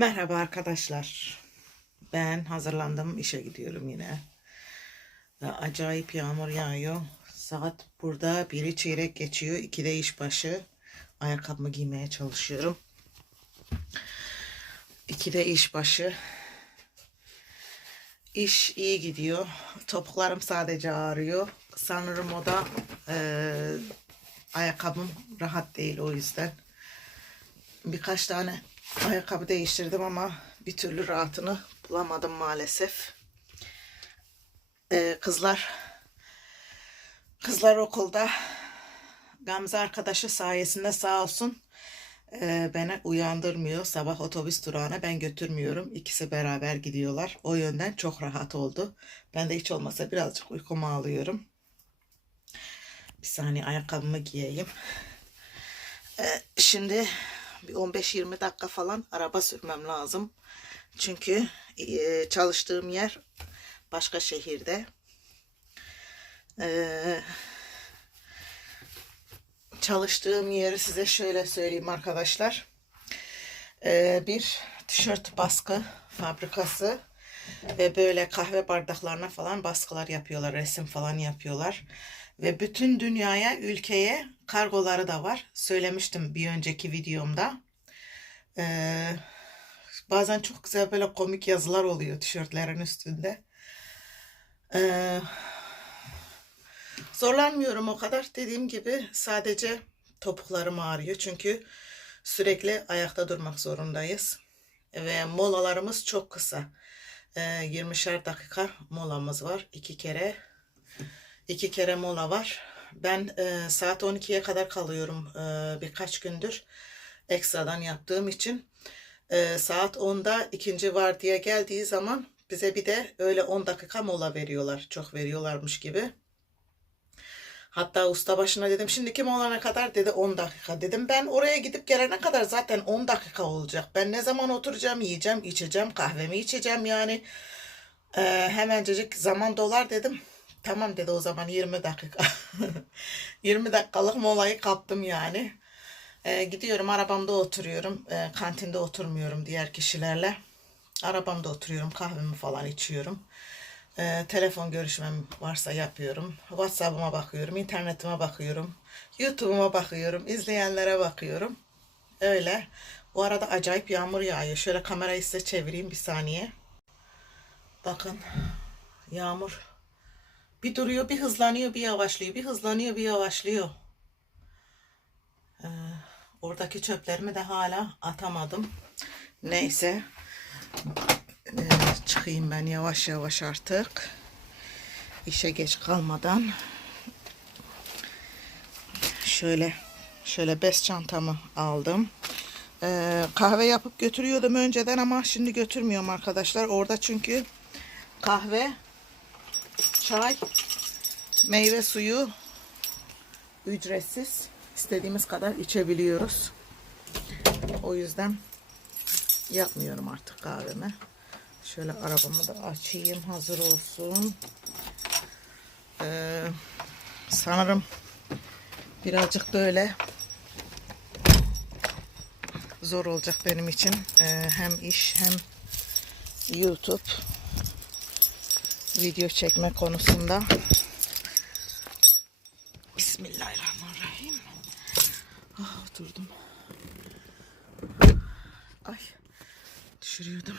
Merhaba arkadaşlar. Ben hazırlandım. işe gidiyorum yine. Ve acayip yağmur yağıyor. Saat burada biri çeyrek geçiyor. İkide iş başı. Ayakkabımı giymeye çalışıyorum. İkide iş başı. İş iyi gidiyor. Topuklarım sadece ağrıyor. Sanırım o da eee, ayakkabım rahat değil o yüzden. Birkaç tane ayakkabı değiştirdim ama bir türlü rahatını bulamadım maalesef. Ee, kızlar kızlar okulda Gamze arkadaşı sayesinde sağ olsun e, beni uyandırmıyor. Sabah otobüs durağına ben götürmüyorum. İkisi beraber gidiyorlar. O yönden çok rahat oldu. Ben de hiç olmasa birazcık uykumu alıyorum. Bir saniye ayakkabımı giyeyim. Ee, şimdi bir 15-20 dakika falan araba sürmem lazım. Çünkü e, çalıştığım yer başka şehirde. Ee, çalıştığım yeri size şöyle söyleyeyim arkadaşlar. Ee, bir tişört baskı fabrikası ve böyle kahve bardaklarına falan baskılar yapıyorlar, resim falan yapıyorlar. Ve bütün dünyaya, ülkeye kargoları da var. Söylemiştim bir önceki videomda. Ee, bazen çok güzel böyle komik yazılar oluyor tişörtlerin üstünde. Ee, zorlanmıyorum o kadar. Dediğim gibi sadece topuklarım ağrıyor. Çünkü sürekli ayakta durmak zorundayız. Ve molalarımız çok kısa. Ee, 20'şer dakika molamız var. iki kere iki kere mola var. Ben e, saat 12'ye kadar kalıyorum e, birkaç gündür ekstradan yaptığım için. E, saat 10'da ikinci vardiya geldiği zaman bize bir de öyle 10 dakika mola veriyorlar. Çok veriyorlarmış gibi. Hatta usta başına dedim şimdiki molana kadar dedi 10 dakika. Dedim ben oraya gidip gelene kadar zaten 10 dakika olacak. Ben ne zaman oturacağım, yiyeceğim, içeceğim, kahvemi içeceğim yani. E, hemencecik zaman dolar dedim. Tamam dedi o zaman 20 dakika. 20 dakikalık molayı kaptım yani. Ee, gidiyorum arabamda oturuyorum. Ee, kantinde oturmuyorum diğer kişilerle. Arabamda oturuyorum kahvemi falan içiyorum. Ee, telefon görüşmem varsa yapıyorum. Whatsapp'ıma bakıyorum, internetime bakıyorum. YouTube'uma bakıyorum, izleyenlere bakıyorum. Öyle. Bu arada acayip yağmur yağıyor. Şöyle kamerayı size çevireyim bir saniye. Bakın yağmur bir duruyor, bir hızlanıyor, bir yavaşlıyor, bir hızlanıyor, bir yavaşlıyor. Ee, oradaki çöplerimi de hala atamadım. Neyse. Ee, çıkayım ben yavaş yavaş artık. İşe geç kalmadan. Şöyle şöyle bez çantamı aldım. Ee, kahve yapıp götürüyordum önceden ama şimdi götürmüyorum arkadaşlar. Orada çünkü kahve çay, meyve suyu ücretsiz. istediğimiz kadar içebiliyoruz. O yüzden yapmıyorum artık kahvemi. Şöyle arabamı da açayım hazır olsun. Ee, sanırım birazcık böyle zor olacak benim için. Ee, hem iş hem YouTube video çekme konusunda. Bismillahirrahmanirrahim. Ah oturdum. Ay düşürüyordum.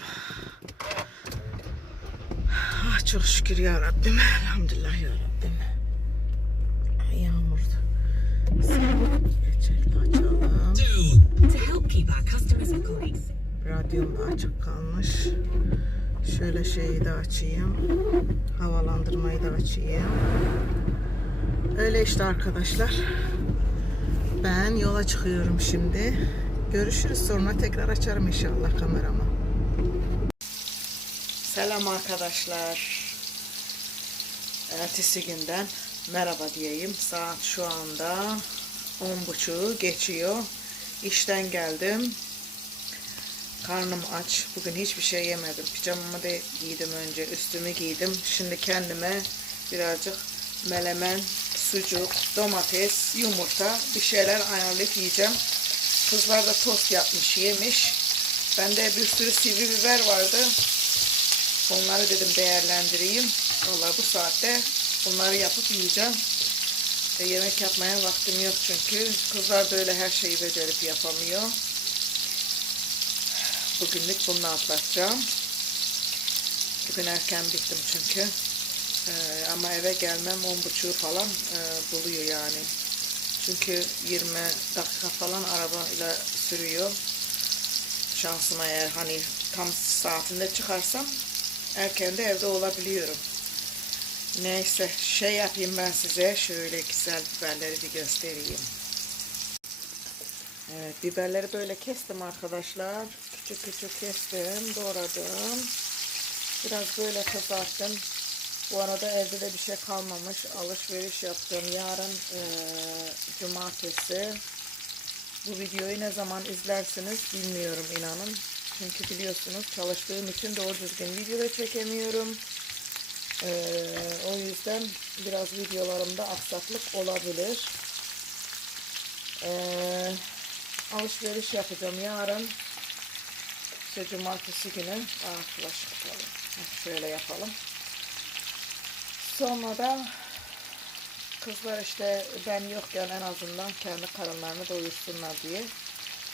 Ah çok şükür ya Rabbim. Elhamdülillah ya Rabbim. Ay, Yağmurdu. Geçelim açalım. To help keep our customers and colleagues Radyom da açık kalmış. Şöyle şeyi de açayım. Havalandırmayı da açayım. Öyle işte arkadaşlar. Ben yola çıkıyorum şimdi. Görüşürüz sonra tekrar açarım inşallah kameramı. Selam arkadaşlar. Ertesi günden merhaba diyeyim. Saat şu anda on buçuğu geçiyor. İşten geldim. Karnım aç. Bugün hiçbir şey yemedim. Pijamamı da giydim önce. Üstümü giydim. Şimdi kendime birazcık melemen, sucuk, domates, yumurta bir şeyler ayarlayıp yiyeceğim. Kızlar da tost yapmış, yemiş. Bende bir sürü sivri biber vardı. Onları dedim değerlendireyim. Vallahi bu saatte bunları yapıp yiyeceğim. E, yemek yapmaya vaktim yok çünkü. Kızlar da öyle her şeyi becerip yapamıyor. Bugünlük bunu atlatacağım. Bugün erken bittim çünkü. Ee, ama eve gelmem on buçuğu falan e, buluyor yani. Çünkü 20 dakika falan arabayla sürüyor. Şansıma eğer hani tam saatinde çıkarsam erken de evde olabiliyorum. Neyse şey yapayım ben size şöyle güzel biberleri bir göstereyim. Evet biberleri böyle kestim arkadaşlar. Küçük küçük kestim, doğradım. Biraz böyle kızarttım. Bu arada evde de bir şey kalmamış. Alışveriş yaptım. Yarın eee, cumartesi. Bu videoyu ne zaman izlersiniz bilmiyorum inanın. Çünkü biliyorsunuz çalıştığım için doğru düzgün video da çekemiyorum. Eee, o yüzden biraz videolarımda aksaklık olabilir. Eee, alışveriş yapacağım yarın. İşte cumartesi günü. Kapalı. Heh, Şöyle yapalım. Sonra da kızlar işte ben yokken en azından kendi karınlarını doyursunlar diye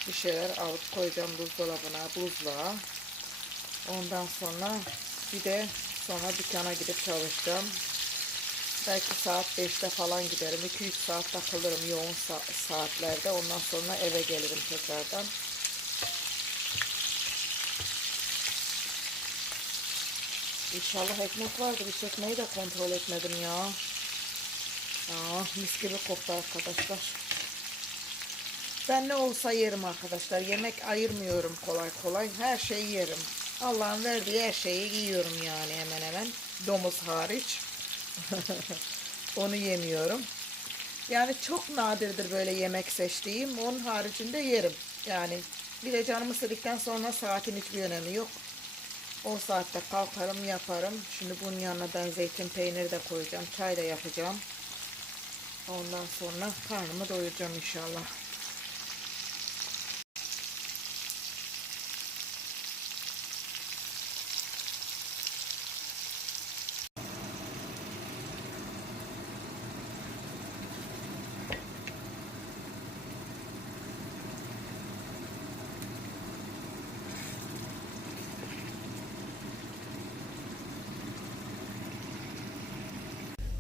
bir şeyler alıp koyacağım buzdolabına, buzluğa. Ondan sonra bir de sonra dükkana gidip çalışacağım. Belki saat 5'te falan giderim. 2-3 saat takılırım yoğun sa- saatlerde. Ondan sonra eve gelirim tekrardan. İnşallah ekmek vardır. Hiç ekmeği de kontrol etmedim ya. Aa, mis gibi koktu arkadaşlar. Ben ne olsa yerim arkadaşlar. Yemek ayırmıyorum kolay kolay. Her şeyi yerim. Allah'ın verdiği her şeyi yiyorum yani hemen hemen. Domuz hariç. Onu yemiyorum. Yani çok nadirdir böyle yemek seçtiğim. Onun haricinde yerim. Yani bir de canımı istedikten sonra saatin hiçbir önemi yok. O saatte kalkarım yaparım. Şimdi bunun yanına ben zeytin peyniri de koyacağım. Çay da yapacağım. Ondan sonra karnımı doyuracağım inşallah.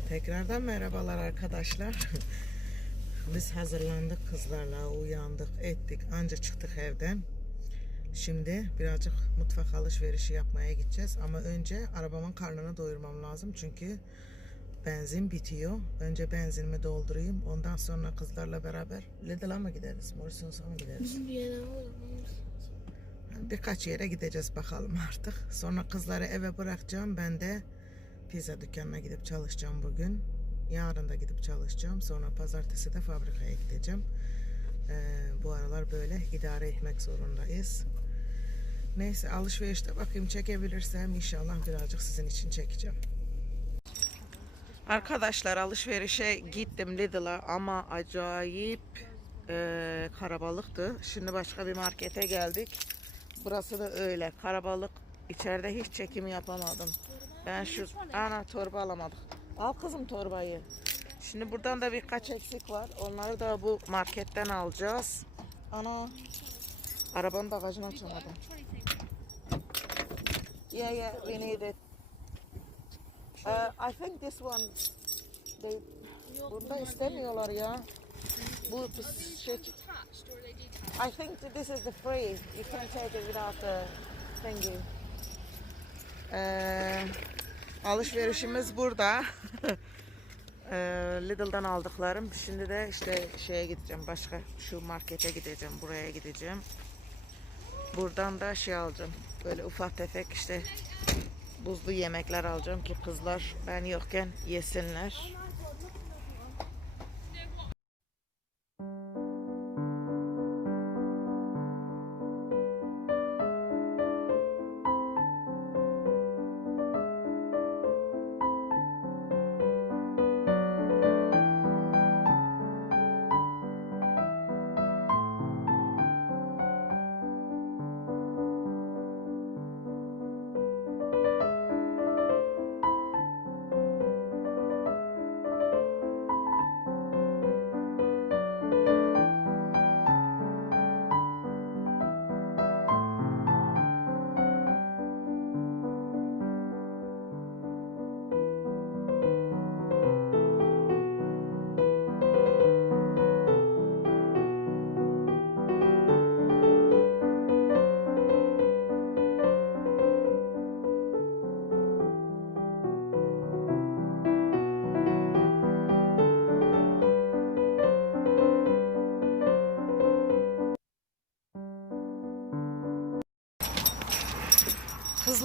Tekrardan merhabalar arkadaşlar. Biz hazırlandık kızlarla uyandık ettik anca çıktık evden. Şimdi birazcık mutfak alışverişi yapmaya gideceğiz ama önce arabamın karnını doyurmam lazım çünkü benzin bitiyor. Önce benzinimi doldurayım ondan sonra kızlarla beraber Lidl'a mı gideriz? Morrison's'a mı gideriz? Birkaç yere gideceğiz bakalım artık. Sonra kızları eve bırakacağım. Ben de pizza dükkanına gidip çalışacağım bugün. Yarın da gidip çalışacağım. Sonra pazartesi de fabrikaya gideceğim. Ee, bu aralar böyle idare etmek zorundayız. Neyse alışverişte bakayım çekebilirsem inşallah birazcık sizin için çekeceğim. Arkadaşlar alışverişe gittim Lidl'a ama acayip e, karabalıktı. Şimdi başka bir markete geldik. Burası da öyle karabalık. İçeride hiç çekim yapamadım. Ben şu ana torba alamadık. Al kızım torbayı. Şimdi buradan da birkaç eksik var. Onları da bu marketten alacağız. Ana. Arabanın bagajını açamadım. Yeah yeah we need it. Uh, I think this one they Bunda istemiyorlar ya. Bu şey. I think this is the free. You can take it without the thingy. Ee, alışverişimiz burada. Ee, Lidl'dan aldıklarım. Şimdi de işte şeye gideceğim. Başka şu markete gideceğim. Buraya gideceğim. Buradan da şey alacağım. Böyle ufak tefek işte buzlu yemekler alacağım ki kızlar ben yokken yesinler.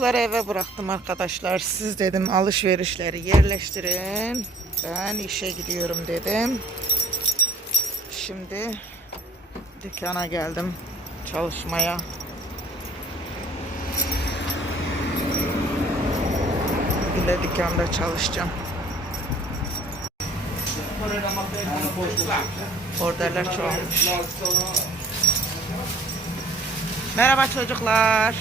Kızları eve bıraktım arkadaşlar. Siz dedim alışverişleri yerleştirin. Ben işe gidiyorum dedim. Şimdi dükkana geldim çalışmaya. Bir de dükkanda çalışacağım. Orderler çoğalmış. Merhaba çocuklar.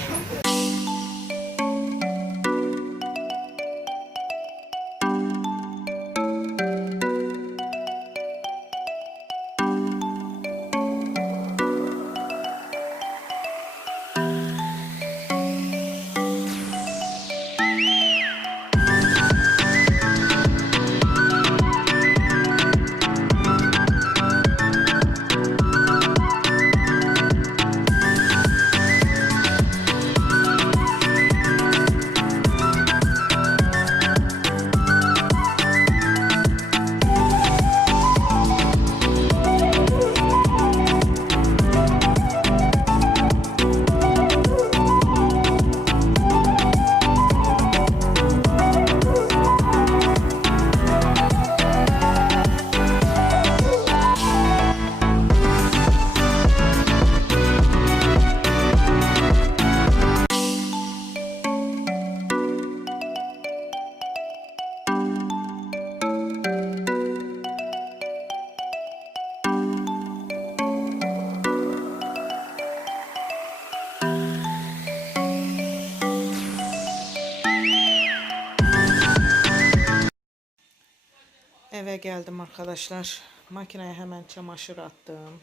Eve geldim arkadaşlar. Makineye hemen çamaşır attım.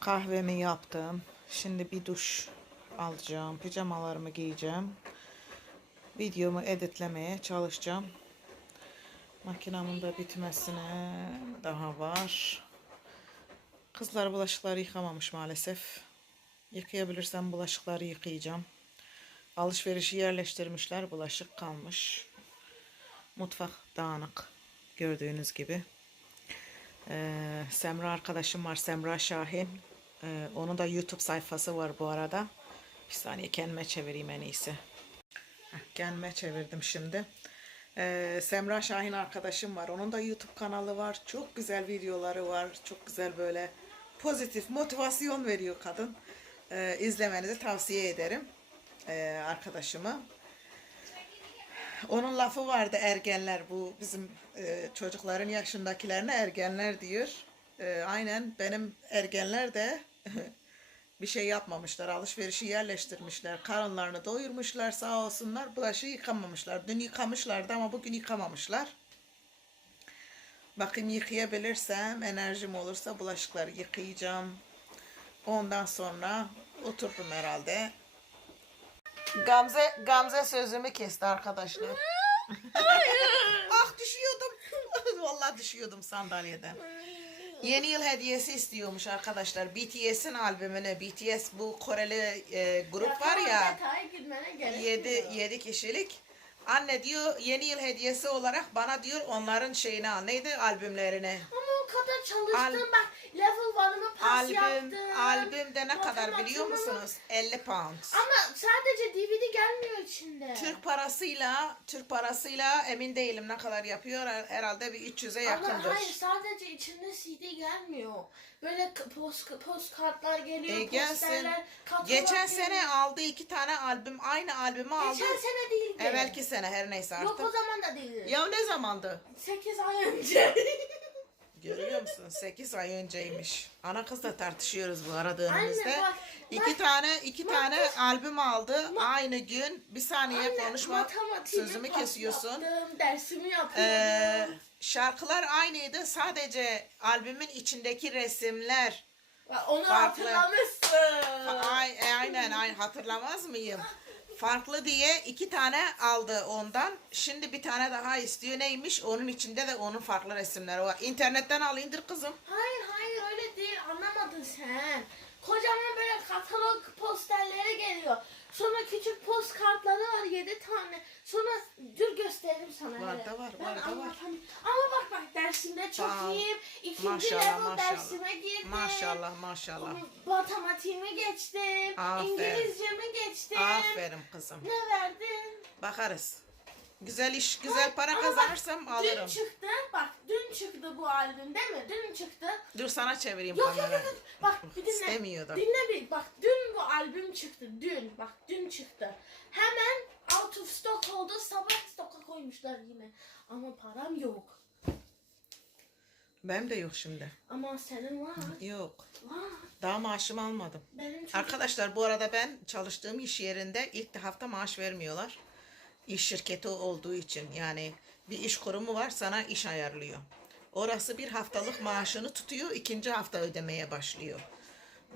Kahvemi yaptım. Şimdi bir duş alacağım. Pijamalarımı giyeceğim. Videomu editlemeye çalışacağım. Makinamın da bitmesine daha var. Kızlar bulaşıkları yıkamamış maalesef. Yıkayabilirsem bulaşıkları yıkayacağım. Alışverişi yerleştirmişler. Bulaşık kalmış. Mutfak dağınık. Gördüğünüz gibi. Ee, Semra arkadaşım var. Semra Şahin. Ee, onun da YouTube sayfası var bu arada. Bir saniye kendime çevireyim en iyisi. Heh, Kendime çevirdim şimdi. Ee, Semra Şahin arkadaşım var. Onun da YouTube kanalı var. Çok güzel videoları var. Çok güzel böyle pozitif motivasyon veriyor kadın. Ee, izlemenizi tavsiye ederim. Ee, arkadaşımı. Onun lafı vardı ergenler bu bizim e, çocukların yaşındakilerine ergenler diyor. E, aynen benim ergenler de bir şey yapmamışlar. Alışverişi yerleştirmişler. Karınlarını doyurmuşlar sağ olsunlar. Bulaşığı yıkamamışlar. Dün yıkamışlardı ama bugün yıkamamışlar. Bakayım yıkayabilirsem enerjim olursa bulaşıkları yıkayacağım. Ondan sonra oturdum herhalde. Gamze Gamze sözümü kesti arkadaşlar. ah düşüyordum. Vallahi düşüyordum sandalyeden. Yeni yıl hediyesi istiyormuş arkadaşlar. BTS'in albümünü. BTS bu Koreli e, grup var ya. Detaya girmene gerek 7 yok. 7 kişilik. Anne diyor yeni yıl hediyesi olarak bana diyor onların şeyini al. Neydi albümlerini? Ama kadar çalıştım Al- bak. Level 1'ımı pas Albüm yaptım. albümde ne kadar biliyor Matematiğimi- musunuz? 50 pound. Ama sadece DVD gelmiyor içinde. Türk parasıyla Türk parasıyla emin değilim ne kadar yapıyor. Herhalde bir 300'e yakındır. Ama hayır sadece içinde CD gelmiyor. Böyle k- post, postkartlar geliyor, E, gelsin. posterler, katalog Geçen geliyor. sene aldı iki tane albüm. Aynı albümü aldı. Geçen sene değildi. Evvelki sene her neyse Yok o zaman da değildi. Ya ne zamandı? 8 ay önce. Görüyor musun? 8 ay önceymiş. Ana kızla tartışıyoruz bu ara dönemimizde. Anne bak, iki bak- tane iki bak tane kız- albüm aldı. Aynı gün. Bir saniye Anne, konuşma. Sözümü kesiyorsun. Yaptım, dersimi yapıyorum. Ee, şarkılar aynıydı. Sadece albümün içindeki resimler Bak, Onu farklı. hatırlamışsın. Ay, e, aynen aynen hatırlamaz mıyım? Farklı diye iki tane aldı ondan. Şimdi bir tane daha istiyor. Neymiş? Onun içinde de onun farklı resimleri var. İnternetten al indir kızım. Hayır hayır öyle değil anlamadın sen. Kocaman böyle katalog posterleri geliyor. Sonra küçük postkartları var yedi tane. Sonra dur göstereyim sana. Var da var, Ben var da var. Ama dersimde çok Sağ ol. iyiyim. İkinci Maşallah, level maşallah. dersime girdim. Maşallah maşallah. Matematiğimi geçtim. Aferin. İngilizcemi geçtim. Aferin kızım. Ne verdin? Bakarız. Güzel iş, güzel para Ama bak, kazanırsam Dün alırım. çıktı. Bak dün çıktı bu albüm değil mi? Dün çıktı. Dur sana çevireyim Yok yok kamerayı. yok. yok. Bak bir dinle. İstemiyor da. Dinle bir. Bak dün bu albüm çıktı. Dün. Bak dün çıktı. Hemen out of stock oldu. Sabah stoka koymuşlar yine. Ama param yok. Benim de yok şimdi. Ama senin var. Yok. Var. Daha maaşımı almadım. Benim çok... Arkadaşlar bu arada ben çalıştığım iş yerinde ilk hafta maaş vermiyorlar. İş şirketi olduğu için yani bir iş kurumu var sana iş ayarlıyor. Orası bir haftalık maaşını tutuyor ikinci hafta ödemeye başlıyor.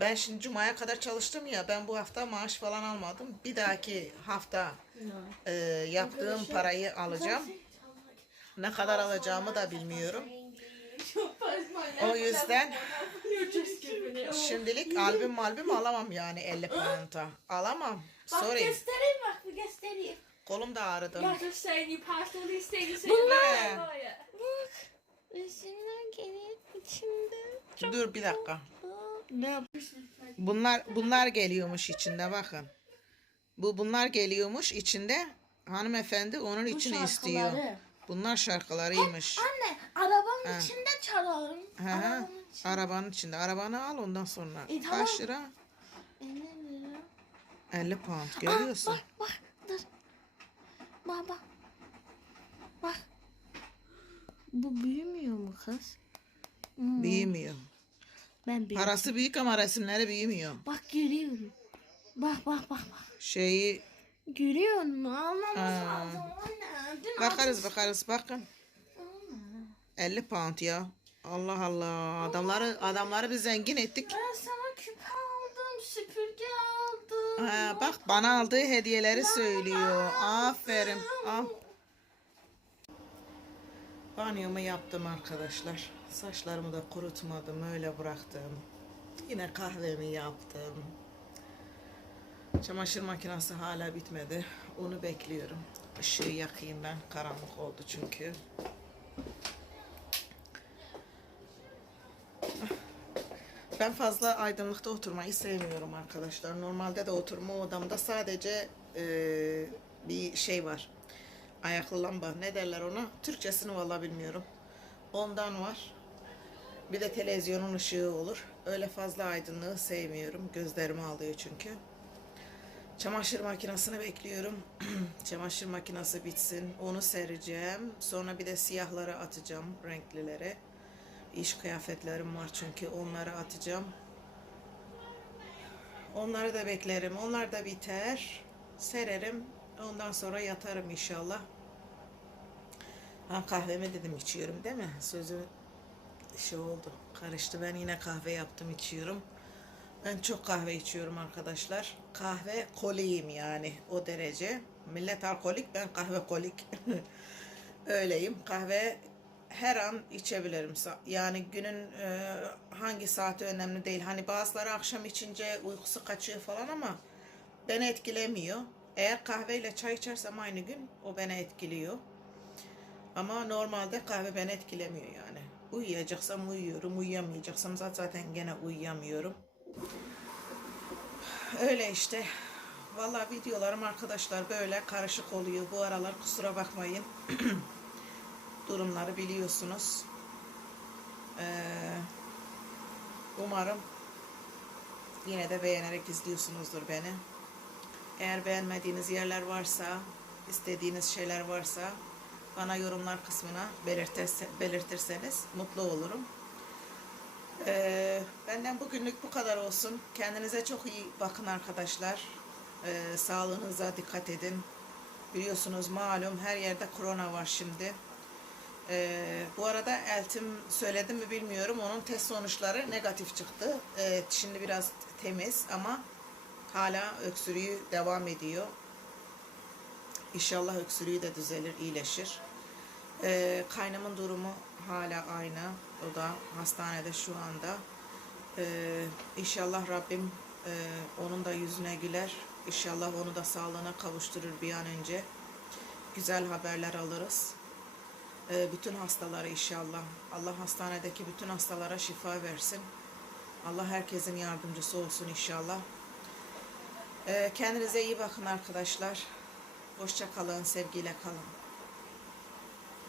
Ben şimdi cumaya kadar çalıştım ya ben bu hafta maaş falan almadım. Bir dahaki hafta e, yaptığım parayı alacağım. Ne kadar alacağımı da bilmiyorum. O yüzden Şimdilik albüm albüm alamam yani 50 pound'a. Alamam. Bak Sorry. göstereyim bak bir göstereyim. Kolum da ağrıdı. Passed all these things. Bunlar- Lawyer. Resimler gelir içinde. Dur bir dakika. Ne yapıyorsun? Bunlar bunlar geliyormuş içinde bakın. Bu bunlar geliyormuş içinde. Hanımefendi onun için istiyor. Bunlar şarkılarıymış. Anne arabanın içinde çalalım. Hı hı. Arabanın içinde. Arabanın içinde. Arabanı al ondan sonra. E, tamam. Kaç lira? E, ne lira? 50 pound. Görüyorsun. Bak bak dur. Bak bak. Bak. Bu büyümüyor mu kız? Büyümüyor. Ben büyüyorum. Parası büyük ama resimleri büyümüyor. Bak görüyorum. Bak bak bak bak. Şeyi Görüyor musun? Almamız Ha. lazım bakarız bakarız bakın. 50 pound ya. Allah Allah. Adamları adamları biz zengin ettik. Ben sana küpe aldım, süpürge aldım. Ha, bak bana aldığı hediyeleri söylüyor. Aferin. Al. Banyomu yaptım arkadaşlar. Saçlarımı da kurutmadım. Öyle bıraktım. Yine kahvemi yaptım. Çamaşır makinesi hala bitmedi. Onu bekliyorum. Işığı yakayım ben. Karanlık oldu çünkü. Ben fazla aydınlıkta oturmayı sevmiyorum arkadaşlar. Normalde de oturma odamda sadece e, bir şey var. Ayaklı lamba ne derler ona? Türkçesini valla bilmiyorum. Ondan var. Bir de televizyonun ışığı olur. Öyle fazla aydınlığı sevmiyorum. Gözlerimi alıyor çünkü. Çamaşır makinesini bekliyorum. Çamaşır makinesi bitsin. Onu sereceğim. Sonra bir de siyahları atacağım renklilere. İş kıyafetlerim var çünkü onları atacağım. Onları da beklerim. Onlar da biter. Sererim. Ondan sonra yatarım inşallah. Ha kahvemi dedim içiyorum değil mi? Sözü şey oldu. Karıştı. Ben yine kahve yaptım içiyorum. Ben çok kahve içiyorum arkadaşlar. Kahve koliyim yani o derece. Millet alkolik ben kahve kolik. Öyleyim. Kahve her an içebilirim. Yani günün e, hangi saati önemli değil. Hani bazıları akşam içince uykusu kaçıyor falan ama beni etkilemiyor. Eğer kahveyle çay içersem aynı gün o beni etkiliyor. Ama normalde kahve beni etkilemiyor yani. Uyuyacaksam uyuyorum, uyuyamayacaksam zaten gene uyuyamıyorum. Öyle işte. Vallahi videolarım arkadaşlar böyle karışık oluyor. Bu aralar kusura bakmayın. Durumları biliyorsunuz. Ee, umarım yine de beğenerek izliyorsunuzdur beni. Eğer beğenmediğiniz yerler varsa, istediğiniz şeyler varsa bana yorumlar kısmına belirtirse, belirtirseniz mutlu olurum. Ee, benden bugünlük bu kadar olsun. Kendinize çok iyi bakın arkadaşlar. Ee, sağlığınıza dikkat edin. Biliyorsunuz malum her yerde korona var şimdi. Ee, bu arada Eltim söyledim mi bilmiyorum. Onun test sonuçları negatif çıktı. Ee, şimdi biraz temiz ama hala öksürüğü devam ediyor. İnşallah öksürüğü de düzelir, iyileşir. Ee, kaynımın durumu hala aynı. O da hastanede şu anda. Ee, inşallah Rabbim e, onun da yüzüne güler. İnşallah onu da sağlığına kavuşturur bir an önce. Güzel haberler alırız. Ee, bütün hastalara inşallah. Allah hastanedeki bütün hastalara şifa versin. Allah herkesin yardımcısı olsun inşallah. Ee, kendinize iyi bakın arkadaşlar. Hoşça kalın, sevgiyle kalın.